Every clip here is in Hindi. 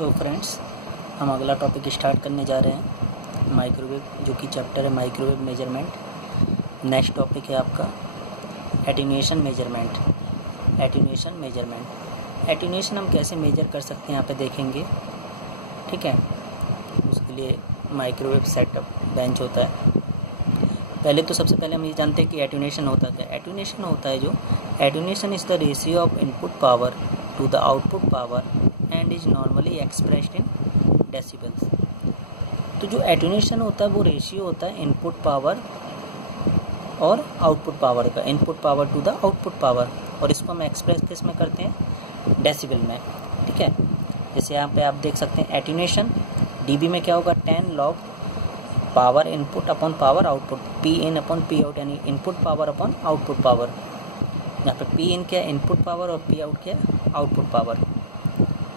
तो फ्रेंड्स, हम अगला टॉपिक स्टार्ट करने जा रहे हैं माइक्रोवेव, जो कि चैप्टर है माइक्रोवेव मेजरमेंट। नेक्स्ट टॉपिक है आपका एटीन्यूएशन मेजरमेंट। एटीन्यूएशन हम कैसे मेजर कर सकते हैं यहाँ पे देखेंगे, ठीक है। उसके लिए माइक्रोवेव सेटअप बेंच होता है। पहले तो सबसे पहले हम ये जानते हैं कि एटीन्यूएशन होता क्या है। एटीन्यूएशन होता है जो attenuation is the ratio of input power to the output power and is normally expressed in decibels. तो जो एटीन्यूएशन होता है वो रेशियो होता है इनपुट पावर और आउटपुट पावर का, input power to the output power, और इसको हम एक्सप्रेस किस में करते हैं, डेसिबल में, ठीक है। जैसे यहाँ पे आप देख सकते हैं एटीन्यूएशन डीबी में क्या होगा, 10 log power input upon power output, P in upon P out, यानी input power upon output power. यहाँ पे पी इन क्या है, इनपुट पावर, और पी आउट क्या है, आउटपुट पावर।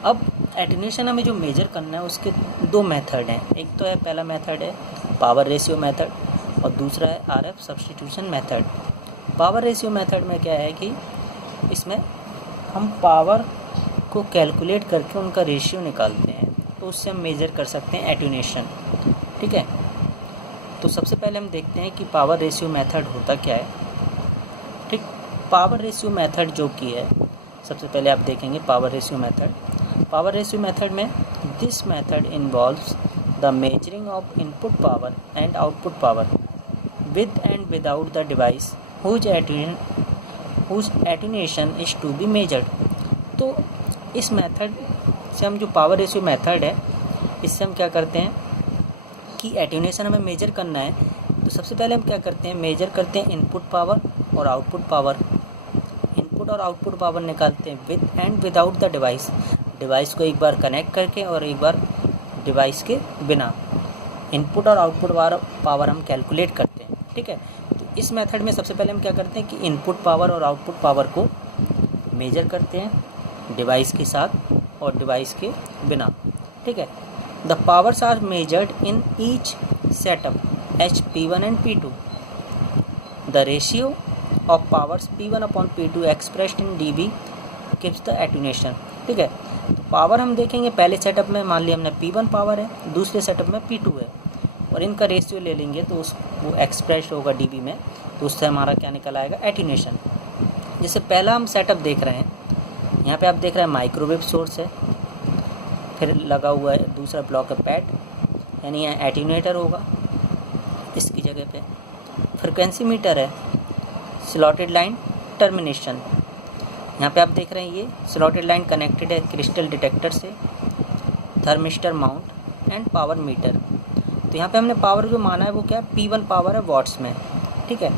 अब एटीन्यूएशन हमें जो मेजर करना है उसके दो मेथड हैं। एक तो है, पहला मेथड है पावर रेशियो मेथड, और दूसरा है RF substitution method. Power ratio method में क्या है कि इसमें हम पावर को कैलकुलेट करके उनका रेशियो निकालते हैं, तो उससे हम मेजर कर सकते हैं एटीन्यूएशन, ठीक है। तो सबसे पहले हम देखते हैं कि पावर रेशियो मेथड होता क्या है, ठीक। पावर रेशियो मेथड जो कि है, सबसे पहले आप देखेंगे power ratio method. Power ratio method में this method involves the measuring of input power and output power with and without the device whose attenuation is to be measured। तो इस मेथड से हम, जो पावर रेशियो मेथड है, इससे हम क्या करते हैं कि एटीन्यूएशन हमें मेजर करना है। तो सबसे पहले हम क्या करते हैं, मेजर करते हैं इनपुट पावर और आउटपुट पावर। इनपुट और आउटपुट पावर निकालते हैं with and without the device, device को एक बार कनेक्ट करके और एक बार डिवाइस के बिना। इनपुट और आउटपुट पावर हम कैलकुलेट करते हैं, ठीक है। तो इस मेथड में सबसे पहले हम क्या करते हैं कि इनपुट पावर और आउटपुट पावर को मेजर करते हैं डिवाइस के साथ और डिवाइस के बिना, ठीक है। The powers are measured in each setup H P1 and P2। The ratio of powers P1 upon P2 expressed in dB gives the attenuation, ठीक है। तो पावर हम देखेंगे, पहले सेटअप में मान लिया हमने P1 पावर है, दूसरे सेटअप में P2 है, और इनका रेशियो ले लेंगे तो वो एक्सप्रेस होगा डीबी में, तो उससे हमारा क्या निकल आएगा, एटीन्यूएशन। जैसे पहला हम सेटअप देख रहे हैं, यहाँ पे आप देख रहे हैं माइक्रोवेव सोर्स है, फिर लगा हुआ है दूसरा ब्लॉक है पैड, यानी यहाँ एटीन्यूएटर होगा इसकी जगह पे। फ्रिक्वेंसी मीटर है, स्लॉटेड लाइन टर्मिनेशन। यहाँ पे आप देख रहे हैं ये स्लॉटेड लाइन कनेक्टेड है क्रिस्टल डिटेक्टर से, thermistor mount and power meter. तो यहाँ पे हमने पावर जो माना है वो क्या है, P1 पावर है वॉट्स में, ठीक है।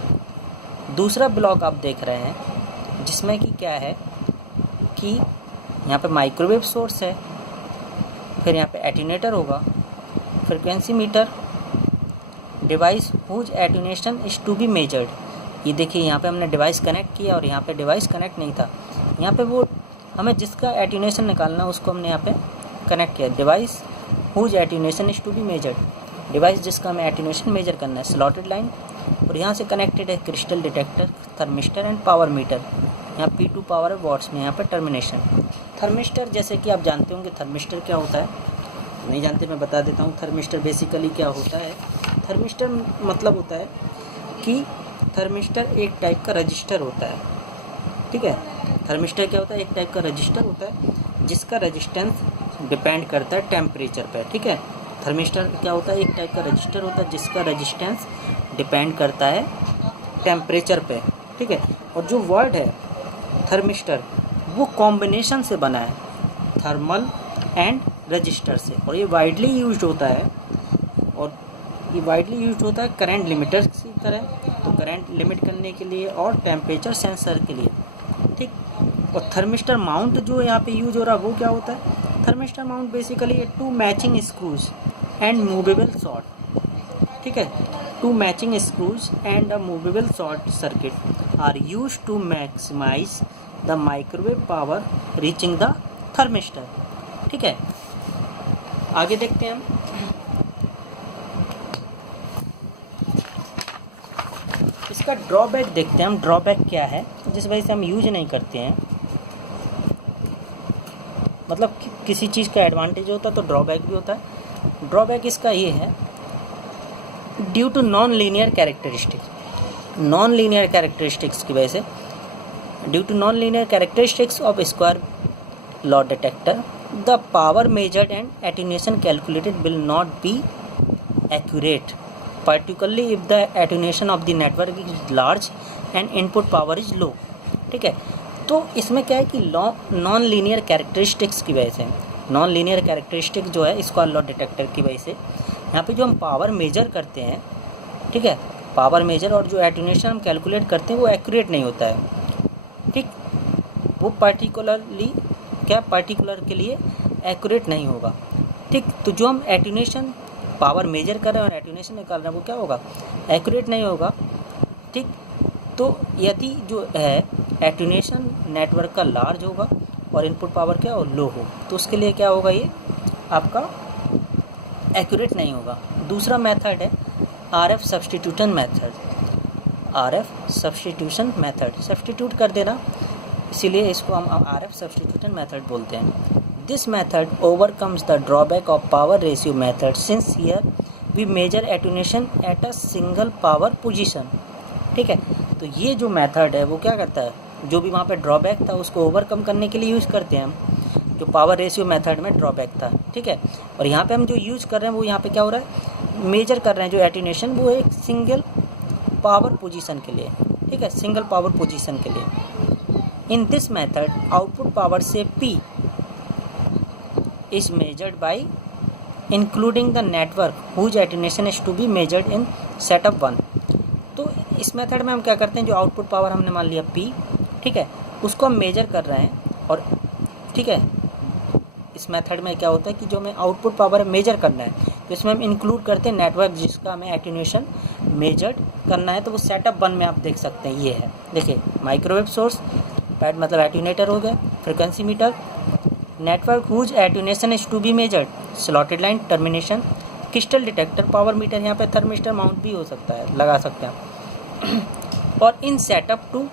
दूसरा ब्लॉक आप देख रहे हैं जिसमें कि क्या है कि यहाँ पे माइक्रोवेव सोर्स है, फिर यहाँ पे एटीन्यूएटर होगा, frequency meter, device whose attenuation is to be measured. ये देखिए यहाँ पे हमने डिवाइस कनेक्ट किया और यहाँ पे डिवाइस कनेक्ट नहीं था, यहाँ पे वो हमें जिसका एटीन्यूएशन निकालना है उसको हमने यहाँ पे कनेक्ट किया, device whose attenuation is to be measured, device जिसका हमें एटीन्यूएशन मेजर करना है, स्लॉटेड लाइन, और यहाँ से कनेक्टेड है crystal detector, thermistor and power meter. यहाँ P2 पावर है वॉट्स में, यहाँ पे टर्मिनेशन। थर्मिस्टर, जैसे कि आप जानते होंगे थर्मिस्टर क्या होता है, नहीं जानते मैं बता देता हूँ। थर्मिस्टर बेसिकली क्या होता है, थर्मिस्टर मतलब होता है कि थर्मिस्टर एक टाइप का रजिस्टर होता है, ठीक है। थर्मिस्टर क्या होता है, एक टाइप का रजिस्टर होता है जिसका रेजिस्टेंस डिपेंड करता है टेम्परेचर पर, ठीक है। थर्मिस्टर क्या होता है, एक टाइप का रजिस्टर होता है जिसका रेजिस्टेंस डिपेंड करता है टेम्परेचर पे, ठीक है। और जो वर्ड है थर्मिस्टर वो कॉम्बिनेशन से बना है, थर्मल एंड रजिस्टर से, और ये वाइडली यूज्ड होता है, और ये वाइडली यूज्ड होता है करंट लिमिटर की तरह, तो करंट लिमिट करने के लिए और टेम्परेचर सेंसर के लिए, ठीक। और थर्मिस्टर माउंट जो यहाँ पे यूज हो रहा है वो क्या होता है, thermistor mount basically 2 matching screws and movable short, ठीक है। 2 matching screws and a movable short circuit are used to maximize the microwave power reaching the thermistor, ठीक है। आगे देखते हैं हम, इसका ड्रॉबैक देखते हैं हम। ड्रॉबैक क्या है जिस वजह से हम यूज नहीं करते हैं। मतलब किसी चीज़ का एडवांटेज होता है तो ड्रॉबैक भी होता है। ड्रॉबैक इसका ये है, due to non linear characteristics, non linear characteristics की वजह से, due to non linear characteristics of square law detector the power measured and attenuation calculated will not be accurate, particularly if the attenuation of the network is large and input power is low। ठीक है, तो इसमें क्या है कि नॉन लीनियर कैरेक्टरिस्टिक्स की वजह से, नॉन लीनियर कैरेक्टरिस्टिक जो है स्क्वायर लॉ डिटेक्टर की वजह से यहाँ पे जो हम पावर मेजर करते हैं, ठीक है, पावर मेजर और जो एटेन्यूएशन हम कैलकुलेट करते हैं वो एक्यूरेट नहीं होता है। ठीक, वो पर्टिकुलर के लिए एक्यूरेट नहीं होगा। ठीक, तो जो हम एटेन्यूएशन पावर मेजर कर रहे हैं और एटेन्यूएशन निकाल रहे हैं वो क्या होगा, एक्यूरेट नहीं होगा। ठीक, तो यदि जो है एटेन्यूएशन नेटवर्क का लार्ज होगा और इनपुट पावर क्या हो, लो हो, तो उसके लिए क्या होगा, ये आपका एक्यूरेट नहीं होगा। दूसरा मेथड है RF substitution method, RF substitution method, substitute कर देना, इसीलिए इसको हम आरएफ सब्स्टिट्यूशन मेथड बोलते हैं। This method overcomes the drawback of power ratio method since here we measure attenuation at a single power position. ठीक है, तो ये जो मेथड है वो क्या करता है, जो भी वहाँ पे ड्रॉबैक था उसको ओवरकम करने के लिए यूज़ करते हैं हम, जो पावर रेशियो मेथड में ड्रॉबैक था। ठीक है, और यहाँ पे हम जो यूज़ कर रहे हैं वो यहाँ पे क्या हो रहा है, मेजर कर रहे हैं जो एटेन्यूएशन वो एक सिंगल पावर पोजीशन के लिए। ठीक है, सिंगल पावर पोजीशन के लिए। In this method output power से P is measured by including the network whose attenuation is to be measured in setup 1। तो इस मेथड में हम क्या करते हैं, जो आउटपुट पावर हमने मान लिया P, ठीक है, उसको हम मेजर कर रहे हैं। और ठीक है, इस मेथड में क्या होता है कि जो हमें आउटपुट पावर मेजर करना है तो इसमें हम इंक्लूड करते हैं नेटवर्क जिसका हमें एटेन्यूएशन मेजर्ड करना है। तो वो सेटअप 1 में आप देख सकते हैं, ये है, देखिए, माइक्रोवेव सोर्स, पैड मतलब एटेन्यूएटर हो गया, frequency meter, network whose attenuation is to be measured, slotted line, termination, crystal detector, power meter, यहाँ पे थर्मिस्टर माउंट भी हो सकता है, लगा सकते हैं। और in setup 2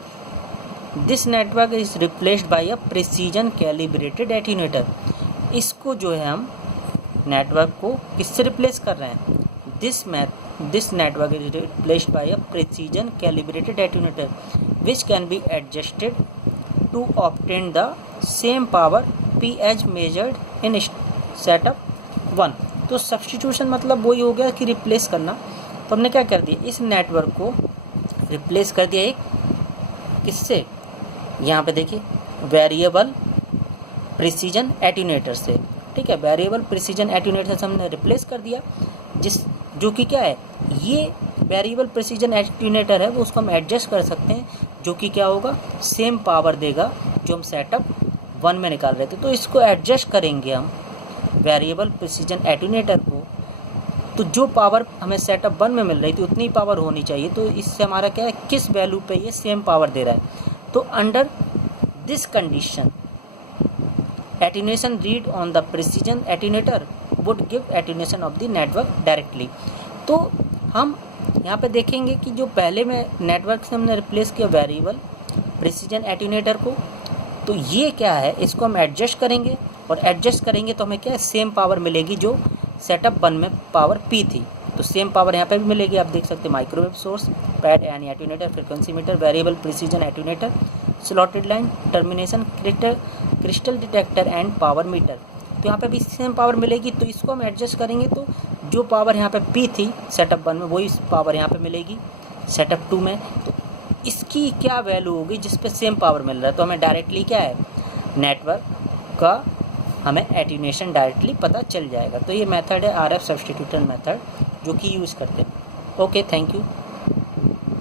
this network is replaced by a precision calibrated attenuator. इसको जो है हम नेटवर्क को किससे रिप्लेस कर रहे हैं, this network is replaced by a precision calibrated attenuator which can be adjusted to obtain the same power P as measured in setup 1। तो सब्स्टिट्यूशन मतलब वही हो गया कि रिप्लेस करना। तो हमने क्या कर दिया, इस नेटवर्क को रिप्लेस कर दिया एक किससे, यहाँ पे देखिए, वेरिएबल प्रिसीजन एटेन्यूएटर से। ठीक है, वेरिएबल प्रिसीजन एटेन्यूएटर से हमने रिप्लेस कर दिया, जो कि क्या है, ये वेरिएबल प्रिसीजन एटेन्यूएटर है, वो उसको हम एडजस्ट कर सकते हैं, जो कि क्या होगा, सेम पावर देगा जो हम सेटअप 1 में निकाल रहे थे। तो इसको एडजस्ट करेंगे हम वेरिएबल प्रिसीजन एटेन्यूएटर को, तो जो पावर हमें सेटअप 1 में मिल रही थी उतनी पावर होनी चाहिए। तो इससे हमारा क्या है, किस वैल्यू पे ये सेम पावर दे रहा है। तो under this condition attenuation read on the precision attenuator would give attenuation of the network directly. तो हम यहाँ पे देखेंगे कि जो पहले में नेटवर्क से हमने रिप्लेस किया वेरिएबल प्रिसीजन एटेन्यूएटर को, तो ये क्या है, इसको हम एडजस्ट करेंगे, और एडजस्ट करेंगे तो हमें क्या है, सेम पावर मिलेगी जो सेटअप 1 में पावर P थी। तो सेम पावर यहाँ पे भी मिलेगी, आप देख सकते हैं, माइक्रोवेव सोर्स, पैड यानी attenuator, frequency metre, variable precision attenuator, slotted line, termination, crystal detector and power meter. तो यहाँ पे भी सेम पावर मिलेगी। तो इसको हम एडजस्ट करेंगे तो जो पावर यहाँ पे P थी सेटअप 1 में वही पावर यहाँ पे मिलेगी सेटअप 2 में। तो इसकी क्या वैल्यू होगी जिस पे सेम पावर मिल रहा है, तो हमें डायरेक्टली क्या है, नेटवर्क का हमें एटेन्यूएशन डायरेक्टली पता चल जाएगा। तो ये मेथड है आरएफ सब्स्टिट्यूशन मेथड, जो कि यूज़ करते हैं। Okay, thank you.